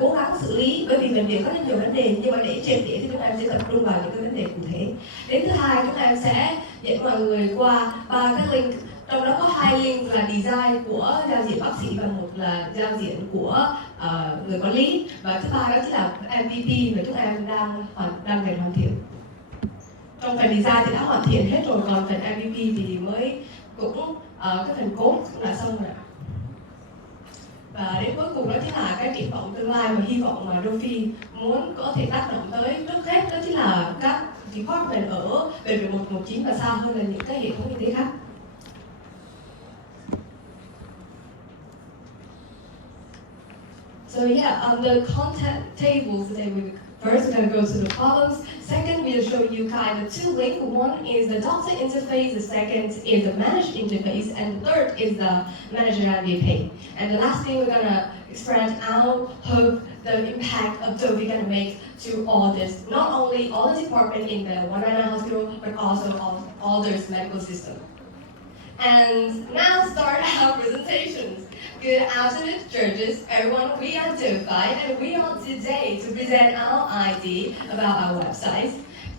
cố gắng xử lý, bởi vì bệnh viện có rất nhiều vấn đề, nhưng mà để trên đĩa thì chúng em sẽ tập trung vào những cái vấn đề cụ thể. Đến thứ hai, chúng em sẽ dẫn mọi người qua 3 các link, trong đó có 2 link là design của giao diện bác sĩ và một là giao diện của người quản lý, và thứ ba đó chính là MVP mà chúng em đang cần hoàn thiện. Trong phần design thì đã hoàn thiện hết rồi, còn phần MVP thì mới cũng cái phần code cũng đã xong rồi. Và đến cuối cùng đó chính là cái triển vọng tương lai mà hy vọng mà Dofi muốn có thể tác động tới. Trước hết đó chính là các department ở bệnh viện 119 và xa hơn là những cái hệ thống y tế khác. So yeah, on the content tables today, first we're going to go to the problems. Second, we'll show you kind of 2 links. One is the doctor interface, the second is the managed interface, and the third is the manager and VP. And the last thing we're going to express our hope, the impact of Dofi going to make to all this, not only all the department in the 199 hospital, but also all this medical system. And now start our presentations. Good afternoon, judges, everyone. We are Dofi, and we are today to present our idea about our website.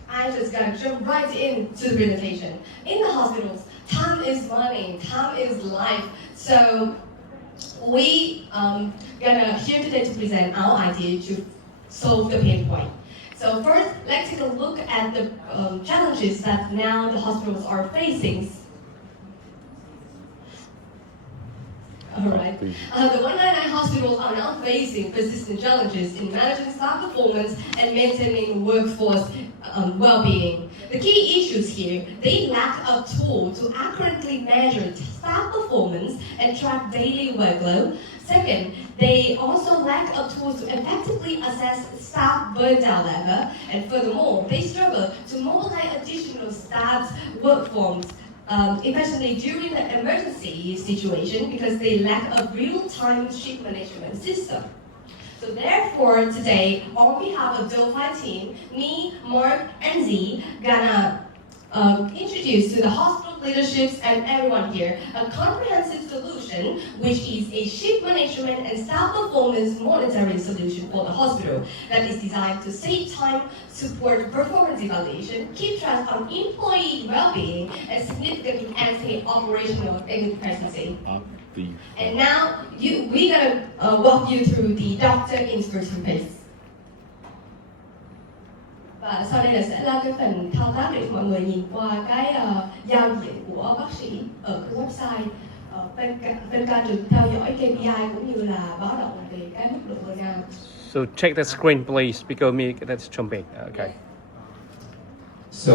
I'm just gonna jump right into the presentation. In the hospitals, time is money, time is life. So we gonna here today to present our idea to solve the pain point. So first, let's take a look at the challenges that now the hospitals are facing. Alright. The 199 hospitals are now facing persistent challenges in managing staff performance and maintaining workforce well-being. The key issues here, they lack a tool to accurately measure staff performance and track daily workload. Second, they also lack a tool to effectively assess staff burnout level. And furthermore, they struggle to mobilize additional staff's workforce, especially during the emergency situation, because they lack a real-time shift management system. So therefore, today, on behalf of Dofi team, me, Mark, and Z, gonna introduce to the hospital leaderships and everyone here a comprehensive solution, which is a shift management and staff performance monitoring solution for the hospital that is designed to save time, support performance evaluation, keep track on employee well-being, and significantly enhance operational efficiency. And now we're gonna walk you through the doctor interface. Và sau đây là sẽ là cái phần thao tác để mọi người nhìn qua cái giao diện của bác sĩ ở cái website. Bên cạnh được theo dõi KPI cũng như là báo động về cái mức độ burnout. So check the screen, please, because that's jumping. Okay. So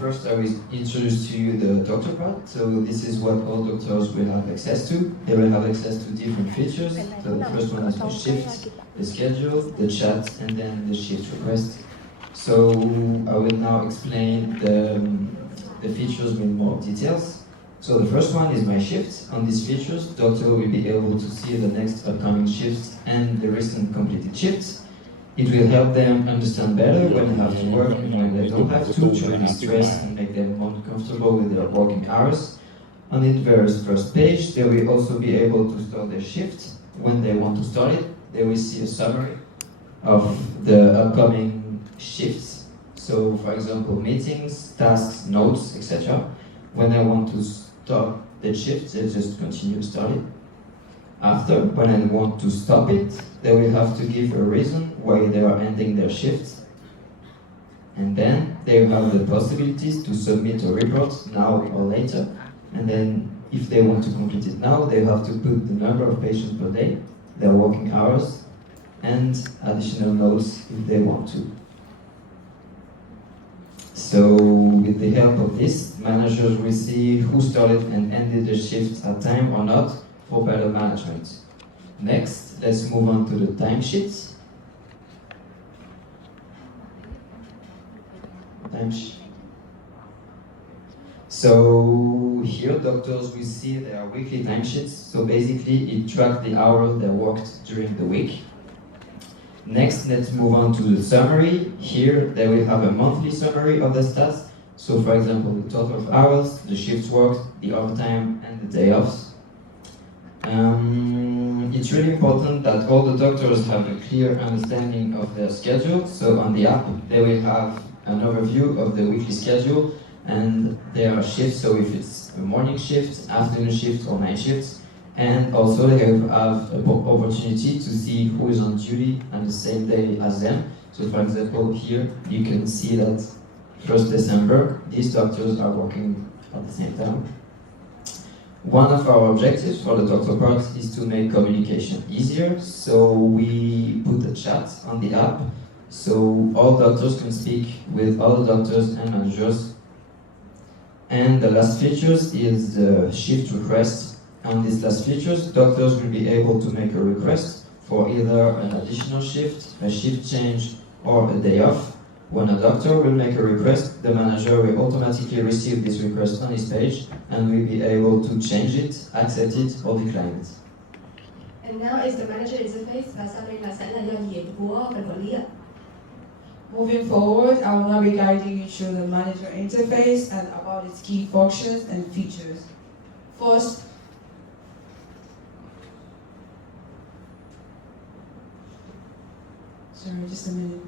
first I will introduce to you the doctor part. So this is what all doctors will have access to. They will have access to different features. So the first one is the shift, the schedule, the chat, and then the shift request. So I will now explain the features with more details. So the first one is my shift. On these features, doctor will be able to see the next upcoming shifts and the recent completed shifts. It will help them understand better when they have to work and when they don't have to reduce stress and make them more comfortable with their working hours. On the first page, they will also be able to start their shift when they want to start it. They will see a summary of the upcoming shifts. So, for example, meetings, tasks, notes, etc. When I want to stop the shift, they just continue to start it. After, when I want to stop it, they will have to give a reason why they are ending their shift. And then they will have the possibilities to submit a report now or later. And then if they want to complete it now, they have to put the number of patients per day, their working hours, and additional notes if they want to. So with the help of this, managers will see who started and ended the shift at time or not for better management. Next, let's move on to the timesheets. So here doctors will see their weekly timesheets. So basically it tracks the hours they worked during the week. Next, let's move on to the summary. Here they will have a monthly summary of the stats. So for example, the total of hours, the shifts worked, the overtime and the day offs. And it's really important that all the doctors have a clear understanding of their schedule. So on the app, they will have an overview of the weekly schedule and their shifts. So if it's a morning shift, afternoon shift, or night shift. And also they have an opportunity to see who is on duty on the same day as them. So for example, here you can see that 1st December, these doctors are working at the same time. One of our objectives for the doctor part is to make communication easier. So we put a chat on the app so all doctors can speak with other doctors and managers. And the last features is the shift request. On these last features, doctors will be able to make a request for either an additional shift, a shift change, or a day off. When a doctor will make a request, the manager will automatically receive this request on his page and will be able to change it, accept it, or decline it. And now is the manager interface và sau đây sẽ là giao diện của phần quản lý ạ. Moving forward, I will now be guiding you through the manager interface and about its key functions and features. First, sorry, just a minute.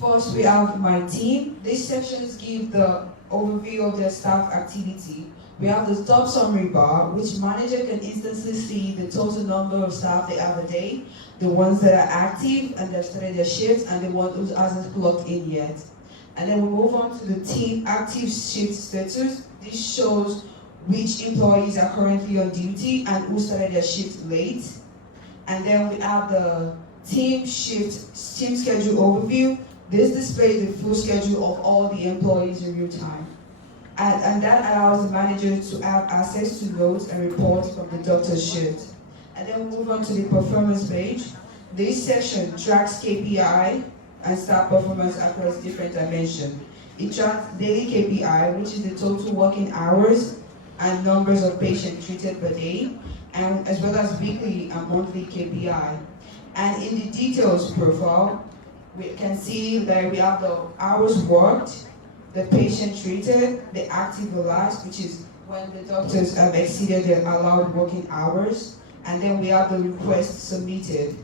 First, we have my team. These sections give the overview of their staff activity. We have the top summary bar, which manager can instantly see the total number of staff they have a day, the ones that are active and they've started their shifts, and the one who hasn't clocked in yet. And then we move on to the team active shift status. This shows which employees are currently on duty and who started their shift late. And then we have the team schedule overview. This displays the full schedule of all the employees in real time. And that allows the manager to have access to notes and reports from the doctor's shift. And then we move on to the performance page. This section tracks KPI and staff performance across different dimensions. It tracks daily KPI, which is the total working hours and numbers of patients treated per day, and as well as weekly and monthly KPI. And in the details profile, we can see that we have the hours worked, the patient treated, the active elapsed, which is when the doctors have exceeded their allowed working hours, and then we have the request submitted.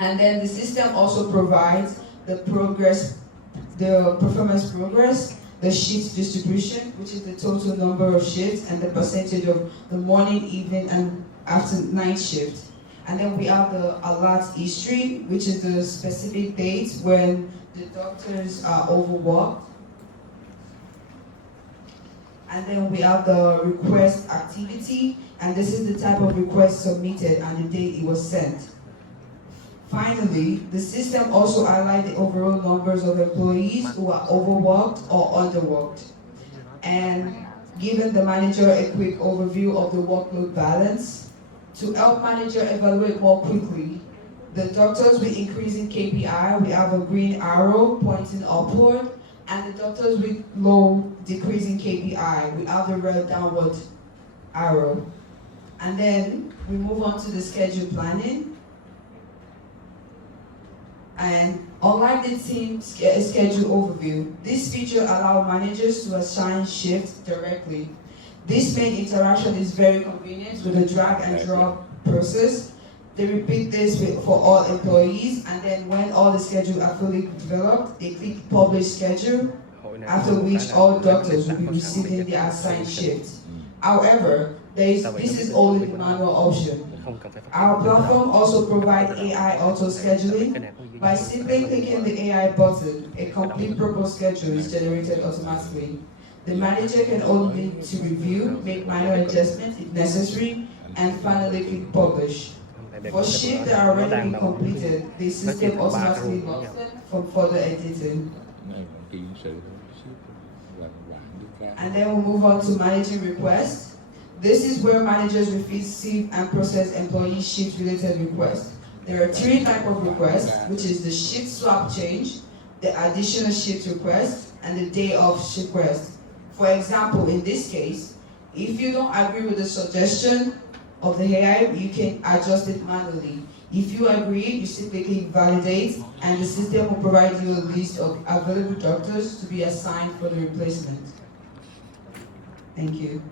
And then the system also provides the performance progress, the shift distribution, which is the total number of shifts and the percentage of the morning, evening, and after night shift. And then we have the alert history, which is the specific dates when the doctors are overworked. And then we have the request activity, and this is the type of request submitted and the date it was sent. Finally, the system also highlights the overall numbers of employees who are overworked or underworked, and giving the manager a quick overview of the workload balance. To help manager evaluate more quickly, the doctors with increasing KPI, we have a green arrow pointing upward, and the doctors with low decreasing KPI, we have the red downward arrow. And then we move on to the schedule planning. And unlike the team schedule overview, this feature allows managers to assign shifts directly. This main interaction is very convenient with the drag and drop process. They repeat this for all employees, and then when all the schedules are fully developed, they click publish schedule, after which all doctors will be receiving the assigned shifts. However, this is only the manual option. Our platform also provides AI auto-scheduling. By simply clicking the AI button, a complete purpose schedule is generated automatically. The manager can only need to review, make minor adjustments if necessary, and finally click publish. For shifts that are already been completed, the system automatically logs them for further editing. And then we'll move on to managing requests. This is where managers receive and process employee shift-related requests. There are three types of requests, which is the shift swap change, the additional shift request, and the day off shift request. For example, in this case, if you don't agree with the suggestion of the AI, you can adjust it manually. If you agree, you simply click validate, and the system will provide you a list of available doctors to be assigned for the replacement. Thank you.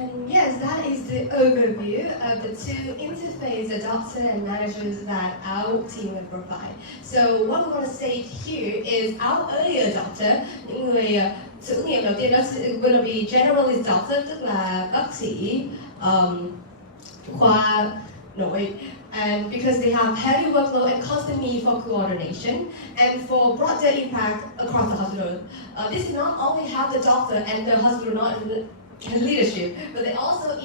And yes, that is the overview of the two interface, the doctor and managers that our team will provide. So what we want to say here is our earlier doctor, những người thử nghiệm đầu tiên đó will be generalist doctor, tức là bác sĩ khoa nội. And because they have heavy workload and constant need for coordination, and for broader impact across the hospital. This not only help the doctor and the hospital not leadership, but they also